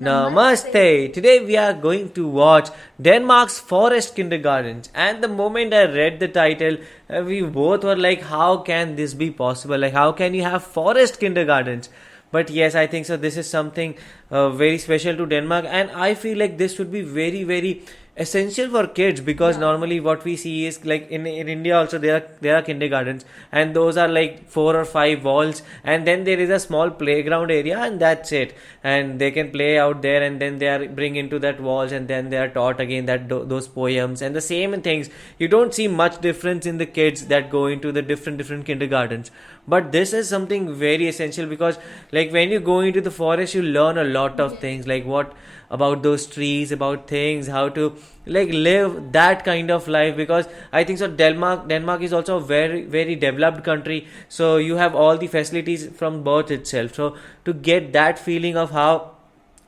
Namaste. Today we are going to watch Denmark's Forest Kindergartens. And the moment I read the title, we both were like, how can this be possible? Like, how can you have forest kindergartens? But yes, I think so. This is something very special to Denmark, and I feel like this should be very, very essential for kids because normally what we see is like in India also there are kindergartens, and those are like 4 or 5 walls, and then there is a small playground area, and that's it, and they can play out there, and then they are bring into that walls, and then they are taught again that those poems and the same things. You don't see much difference in the kids that go into the different kindergartens, but this is something very essential because like when you go into the forest you learn a lot of things, like what about those trees, about things, how to like live that kind of life. Because I think so Denmark is also a very developed country, so you have all the facilities from birth itself. So to get that feeling of how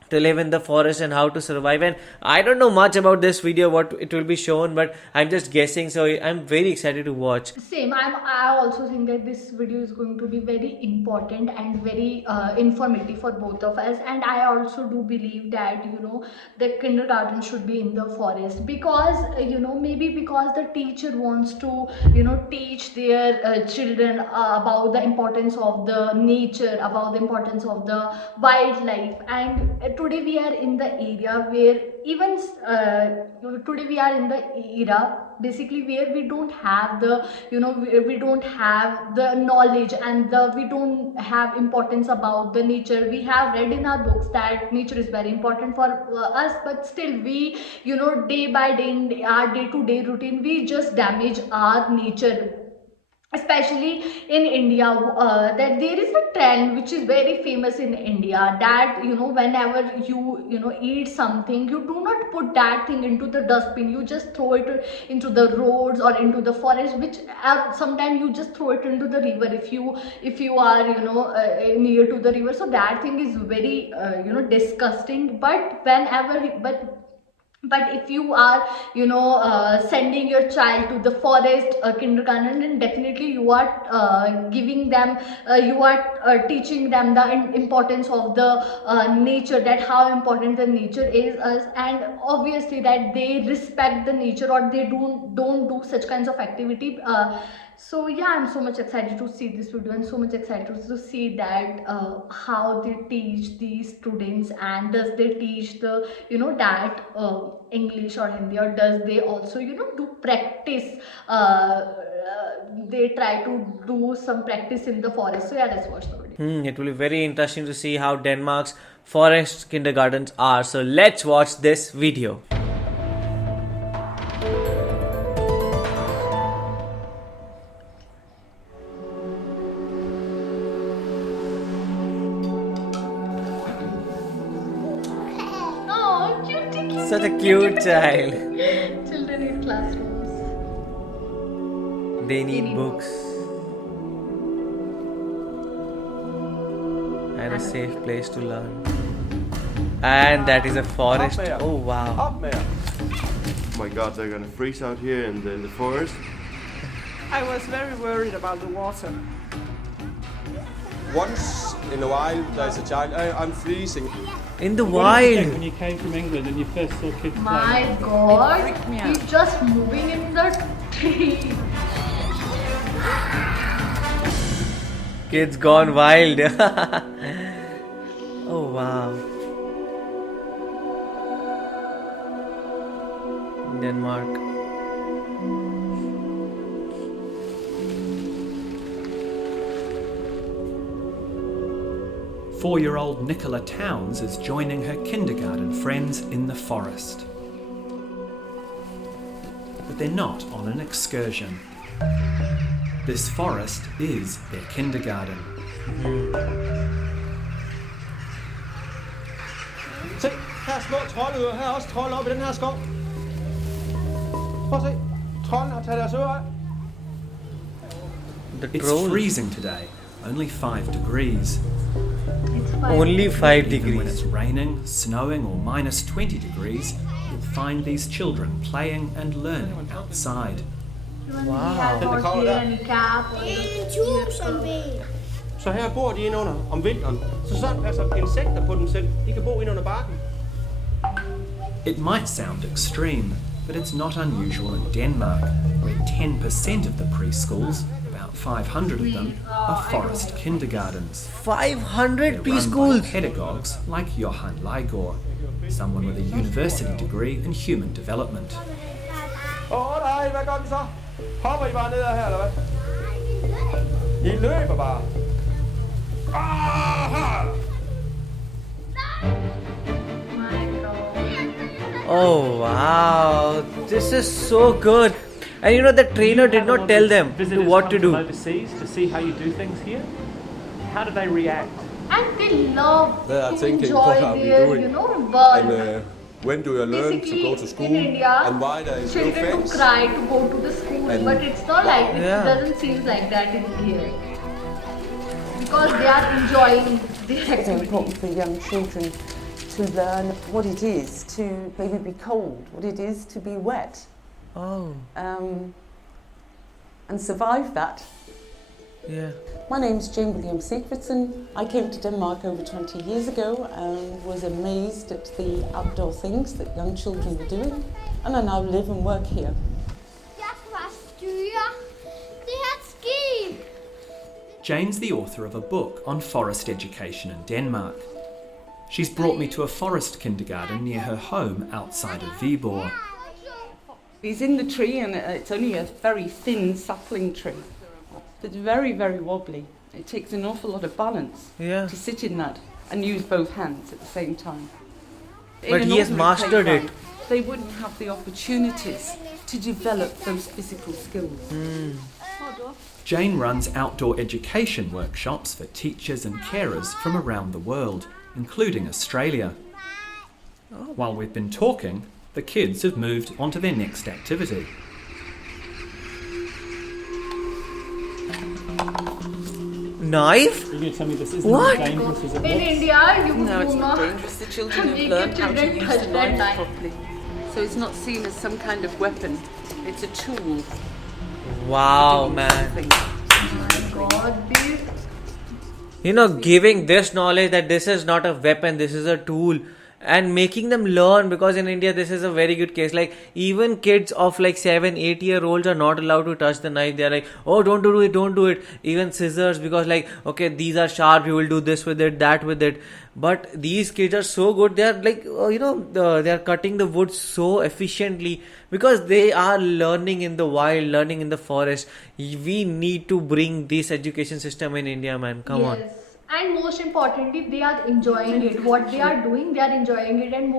to live in the forest and how to survive, and I don't know much about this video what it will be shown, but I'm just guessing, so I'm very excited to watch. Same. I also think that this video is going to be very important and very informative for both of us. And I also do believe that the kindergarten should be in the forest because maybe because the teacher wants to teach their children about the importance of the nature, about the importance of the wildlife. And today we are in the area where even today we are in the era basically where we don't have the we don't have the knowledge, and we don't have importance about the nature. We have read in our books that nature is very important for us, but still we day by day in our day-to-day routine we just damage our nature, especially in India. That there is a trend which is very famous in India that whenever you eat something, you do not put that thing into the dustbin, you just throw it into the roads or into the forest, which sometimes you just throw it into the river if you are near to the river. So that thing is very disgusting. But if you are sending your child to the forest kindergarten, then definitely you are giving them you are teaching them the importance of the nature, that how important the nature is us, and obviously that they respect the nature or they don't do such kinds of activity. So yeah, I'm so much excited to see this video and so much excited to see that how they teach these students, and does they teach the that English or Hindi, or does they also do practice, they try to do some practice in the forest. So yeah, let's watch the video. It will be very interesting to see how Denmark's forest kindergartens are. So let's watch this video. Such a cute child. Children in classrooms. They need books and a safe place to learn. And that is a forest. Oh wow. Up there. Oh my god, they're gonna freeze out here in the forest. I was very worried about the water. Once in a while, there's a child. I'm freezing. In the What did you think wild. when you came from England and you first saw kids My playing? god, me out. he's just moving in the tree. Kids gone wild. Oh wow. Denmark. Four-year-old Nicola Towns is joining her kindergarten friends in the forest. But they're not on an excursion. This forest is their kindergarten. Se, her er små troldøer. Her er også trolde oppe i den her skov. Prøv at se. Troldene har taget deres ører af. The It's trolls. freezing today, only 5 degrees. It's fine. Only 5 Even when it's degrees. raining, snowing or minus 20 degrees, you'll find these children playing and learning outside. Even Wow. we have Den, der got kravler here der. and cap or Så her bor de ind under om vinteren. Så sådan passer insekter på dem selv. De kan bo ind under barken. It might sound extreme, but it's not unusual in Denmark, where 10% of the preschools, about 500 of them, are forest kindergartens. 500 They're run by preschools. pedagogues like Johan Leigård, someone with a university degree in human development. Nej, hvad gør vi så? Hopper I bare ned her, eller hvad? I løber bare. Aha! Oh wow, this is so good. And you know, the trainer did not tell them what to do. Overseas to see how you do things here. How do they react? And they love They are to thinking, enjoy what are we their, doing? work. And when do you learn to Basically, go to school? in India, And why there is no children do fence? cry to go to the school, And but it's not like it Yeah. doesn't seem like that in here because they are enjoying their It's activity. important for young children to learn what it is to maybe be cold, what it is to be wet, Oh, and survive that. yeah. My name's Jane William Sigfridson. I came to Denmark over 20 years ago and was amazed at the outdoor things that young children were doing, and I now live and work here. Jeg skal bare styre det her skib. Jane's the author of a book on forest education in Denmark. She's brought me to a forest kindergarten near her home outside of Viborg. He's in the tree, and it's only a very thin sapling tree. It's very, very wobbly. It takes an awful lot of balance Yeah. to sit in that and use both hands at the same time. In But an he has ordinary mastered playground, it. They wouldn't have the opportunities to develop those physical skills. Jane runs outdoor education workshops for teachers and carers from around the world, including Australia. While we've been talking, the kids have moved on to their next activity. Knife? You're going to tell me this isn't What? as dangerous as it In looks? India, you No, it's do not not dangerous. The children have make learned your how to children use touch the that knife knife. properly. So it's not seen as some kind of weapon. It's a tool. Wow, man. God, these You know, giving this knowledge that this is not a weapon, this is a tool, and making them learn, because in India this is a very good case. Like, even kids of like 7-8 year olds are not allowed to touch the knife. They are like, oh, don't do it, don't do it. Even scissors, because like, okay, these are sharp, you will do this with it, that with it. But these kids are so good. They are like, they are cutting the wood so efficiently because they are learning in the wild, learning in the forest. We need to bring this education system in India, man. Come on. yes. And most importantly, they are enjoying it. What they are doing, they are enjoying it. And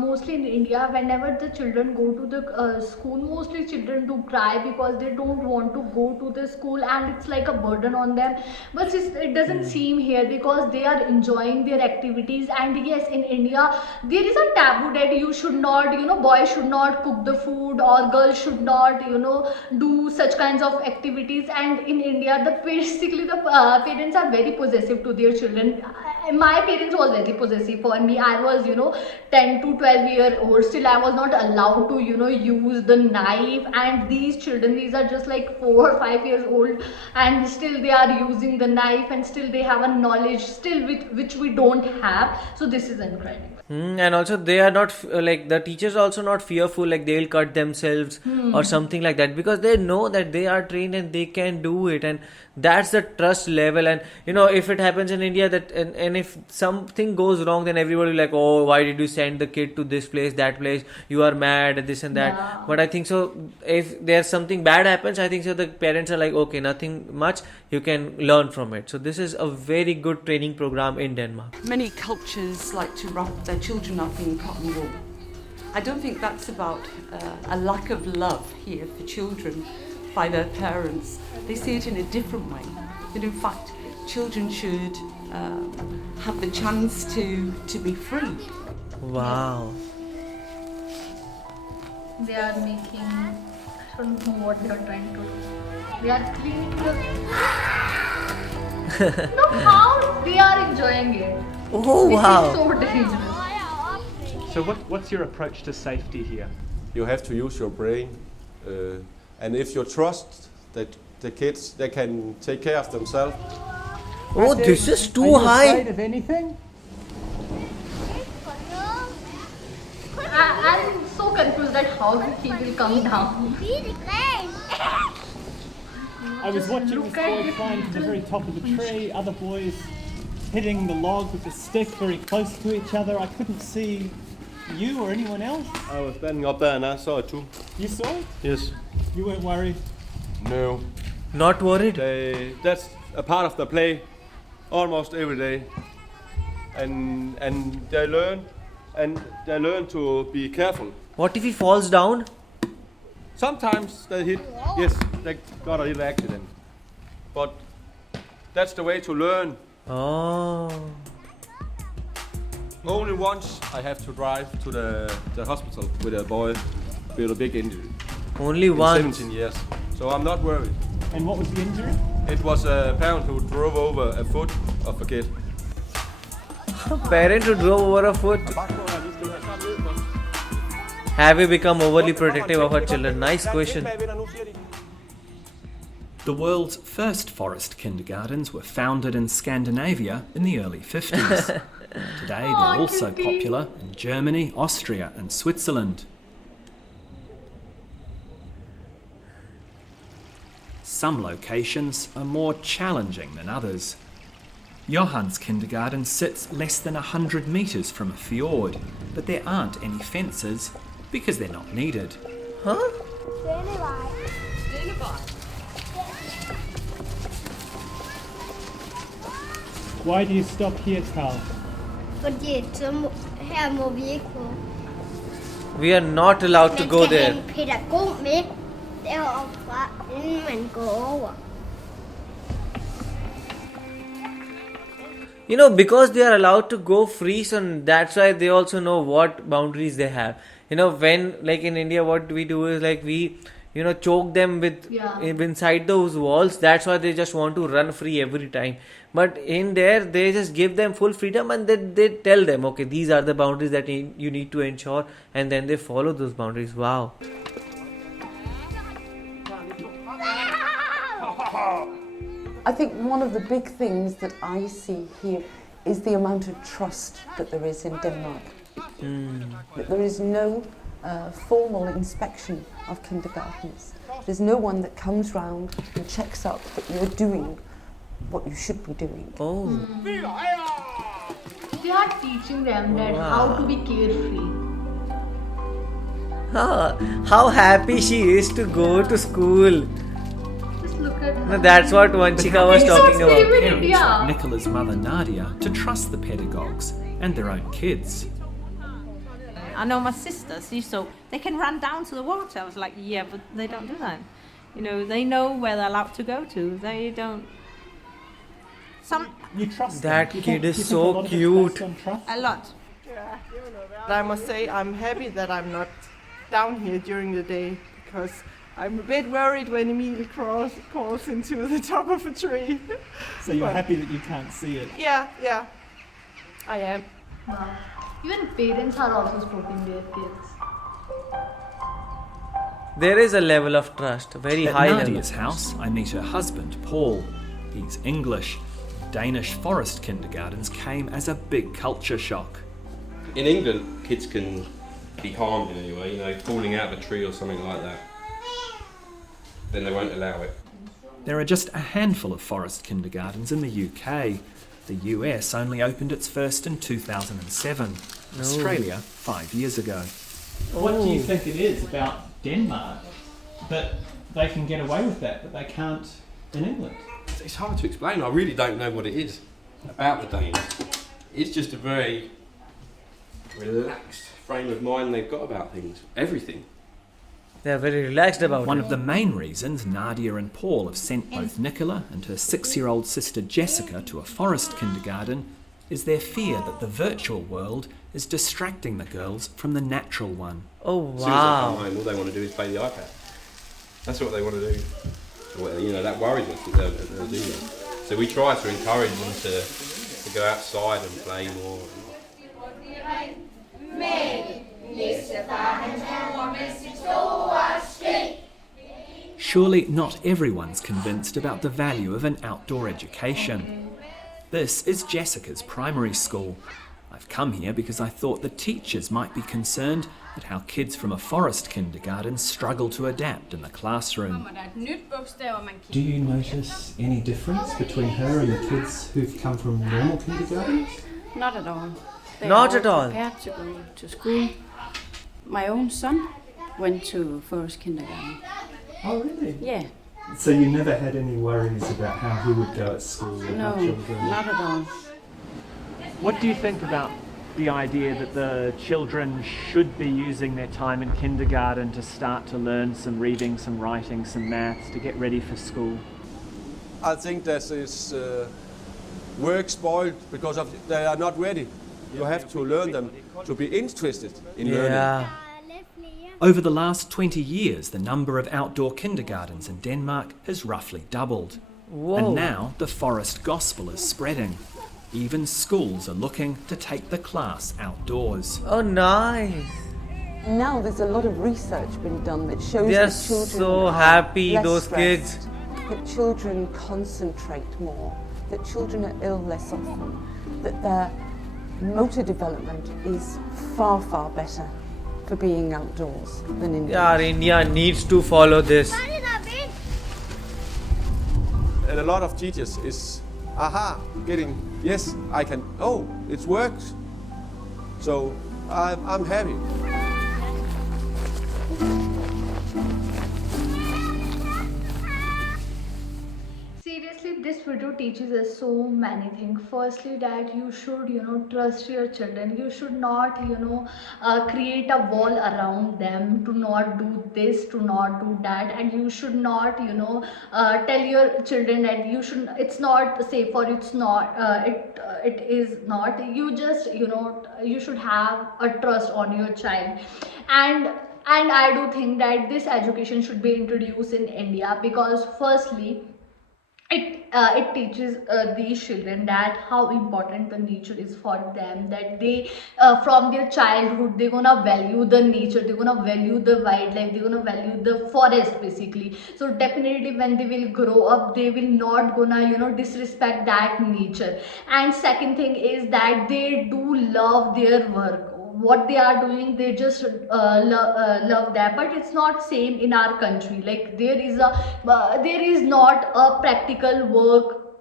mostly in India, whenever the children go to the school, mostly children do cry because they don't want to go to the school, and it's like a burden on them. But it doesn't seem here because they are enjoying their activities. And yes, in India, there is a taboo that you should not, boys should not cook the food, or girls should not, do such kinds of activities. And in India, basically the parents are very possessive to their children. My parents was very possessive for me. I was 10 to 12-year-old, still I was not allowed to use the knife. And these children, these are just like 4 or 5 years old, and still they are using the knife, and still they have a knowledge still which we don't have. So this is incredible. And also they are not like, the teachers are also not fearful like they'll cut themselves or something like that, because they know that they are trained and they can do it. And that's the trust level. And if it happens in India, that and if something goes wrong, then everybody will like, oh, why did you send the kid to this place, that place, you are mad, this and that. Yeah. But I think so, if there's something bad happens, I think so the parents are like, okay, nothing much, you can learn from it. So this is a very good training program in Denmark. Many cultures like to wrap their children up in cotton wool. I don't think that's about a lack of love here for children by their parents. They see it in a different way. That in fact, children should have the chance to be free. Wow. They are making, I don't know what they are trying to do. They are cleaning the no, how they are enjoying it. Oh, This wow. is so dangerous. So what's your approach to safety here? You have to use your brain, and if you trust that the kids, they can take care of themselves. Oh, this is Are too you high. afraid of anything? As how he will come down. I was watching this Look at boy it. climb to the very top of the tree, other boys hitting the log with a stick very close to each other. I couldn't see you or anyone else. I was standing up there and I saw it too. You saw it? Yes. You weren't worried? No. Not worried? That's a part of the play almost every day. And they learn to be careful. What if he falls down? Sometimes they hit, yes, they got a little accident. But that's the way to learn. Oh. Only once I have to drive to the hospital with a boy with a big injury. Only In once. 17 years. So I'm not worried. And what was the injury? It was a parent who drove over a foot of a kid. Parent who drove over a foot. Have we become overly protective of our children? Nice question. The world's first forest kindergartens were founded in Scandinavia in the early 50s. Today they're also popular in Germany, Austria and Switzerland. Some locations are more challenging than others. Johann's kindergarten sits less than 100 metres from a fjord, but there aren't any fences because they're not needed. Huh? Why do you stop here, Carl? Fordi her må vi ikke gå. We are not allowed to Man go skal have there. en pædagog med deroppe fra, inden man går over. You know, because they are allowed to go free, so that's why they also know what boundaries they have. You know, when, like in India, what we do is like we, you know, choke them with inside those walls. That's why they just want to run free every time. But in there, they just give them full freedom and they tell them, okay, these are the boundaries that you need to ensure, and then they follow those boundaries. Wow. I think one of the big things that I see here is the amount of trust that there is in Denmark. That there is no formal inspection of kindergartens. There's no one that comes round and checks up that you're doing what you should be doing. Oh. They are teaching them that how to be carefree. How happy she is to go to school. Just look at her. No, that's what Vanchika was talking about. Parents like Nicola's mother Nadia to trust the pedagogues and their own kids. I know my sisters, so they can run down to the water. I was like, yeah, but they don't do that. You know, they know where they're allowed to go to. They don't. You trust That them. kid You is think so a lot of it's cute. based on trust? A lot. But I must say I'm happy that I'm not down here during the day, because I'm a bit worried when Emil crawls into the top of a tree. So you're happy that you can't see it? Yeah, I am. Wow. Even parents are also supporting their kids. There is a level of trust, a very At high level. Nadia's house, I meet her husband, Paul. He's English. Danish forest kindergartens came as a big culture shock. In England, kids can be harmed in any way, you know, falling out of a tree or something like that. Then they won't allow it. There are just a handful of forest kindergartens in the UK. The US only opened its first in 2007. Australia 5 years ago. What do you think it is about Denmark that they can get away with that, but they can't in England? It's hard to explain. I really don't know what it is about the Danes. It's just a very relaxed frame of mind they've got about things, everything. They're very relaxed about One it. of the main reasons Nadia and Paul have sent both Nicola and her 6-year-old sister Jessica to a forest kindergarten is their fear that the virtual world is distracting the girls from the natural one. Oh, As soon as they come wow. home, all they want to do is play the iPad. That's what they want to do. Well, you know, that worries us that they'll do that. So we try to encourage them to go outside and play more. Surely not everyone's convinced about the value of an outdoor education. This is Jessica's primary school. I've come here because I thought the teachers might be concerned at how kids from a forest kindergarten struggle to adapt in the classroom. Do you notice any difference between her and the kids who've come from normal kindergartens? Not at all. They Not are at all. prepared to go to school. My own son went to forest kindergarten. Oh, really? Yeah. So you never had any worries about how he would go at school with No, our children? not at all. What do you think about the idea that the children should be using their time in kindergarten to start to learn some reading, some writing, some maths, to get ready for school? I think that is work spoiled because of they are not ready. You have to learn them to be interested in learning. Yeah. Over the last 20 years, the number of outdoor kindergartens in Denmark has roughly doubled. Whoa. And now the forest gospel is spreading. Even schools are looking to take the class outdoors. Oh, nice. Now there's a lot of research been done that shows They are that children so are happy, less those stressed, kids. that children concentrate more, that children are ill less often, that their motor development is far, far better for being outdoors than indoors. Yeah, India needs to follow this. And a lot of teachers is, getting, yes, I can, oh, it works. So I'm happy. Seriously, this video teaches us so many things. Firstly, that you should, trust your children. You should not, create a wall around them to not do this, to not do that, and you should not, tell your children that you should. It's not safe or it's not. It is not. You just, you should have a trust on your child, and I do think that this education should be introduced in India because firstly, it teaches these children that how important the nature is for them, that they from their childhood they're gonna value the nature, they're gonna value the wildlife, they're gonna value the forest basically. So definitely when they will grow up, they will not gonna disrespect that nature. And second thing is that they do love their work, what they are doing, they just love that. But it's not same in our country. Like there is not a practical work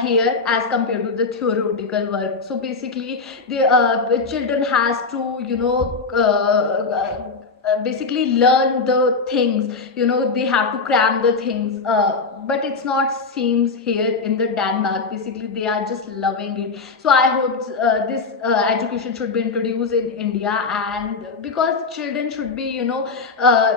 here as compared to the theoretical work. So basically the children has to basically learn the things, they have to cram the things, but it's not seems here in the Denmark. Basically they are just loving it. So I hope this education should be introduced in India, and because children should be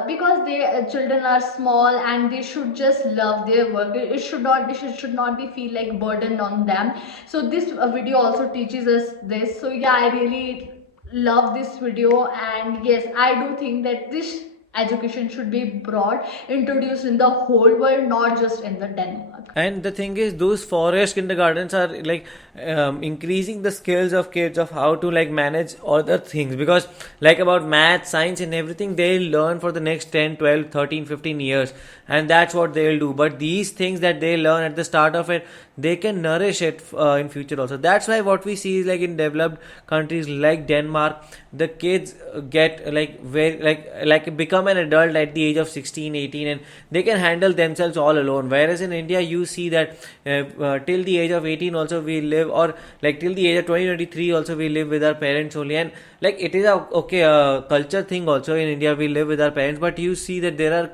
because they children are small and they should just love their work. It should not be feel like burden on them. So this video also teaches us this. So yeah, I really love this video, and yes, I do think that this education should be brought, introduced in the whole world, not just in the Denmark. And the thing is, those forest kindergartens are like increasing the skills of kids of how to like manage other things, because like about math, science and everything they'll learn for the next 10, 12, 13, 15 years, and that's what they'll do. But these things that they learn at the start of it, they can nourish it in future also. That's why what we see is like in developed countries like Denmark, the kids get like very like become an adult at the age of 16, 18, and they can handle themselves all alone. Whereas in India you see that till the age of 18 also we live, or like till the age of 20, 23 also we live with our parents only. And like it is a culture thing also in India, we live with our parents. But you see that there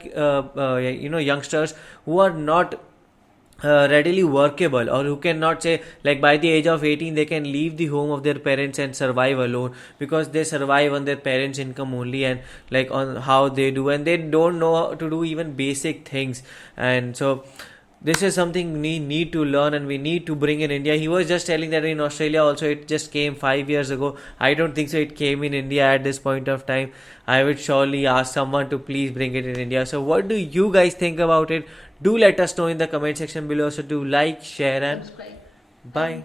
are youngsters who are not readily workable, or who cannot say like by the age of 18 they can leave the home of their parents and survive alone, because they survive on their parents' income only, and like on how they do, and they don't know how to do even basic things. And so this is something we need to learn and we need to bring in India. He was just telling that in Australia also it just came 5 years ago. I don't think so it came in India at this point of time. I would surely ask someone to please bring it in India. So what do you guys think about it? Do let us know in the comment section below. So do like, share and subscribe. Bye.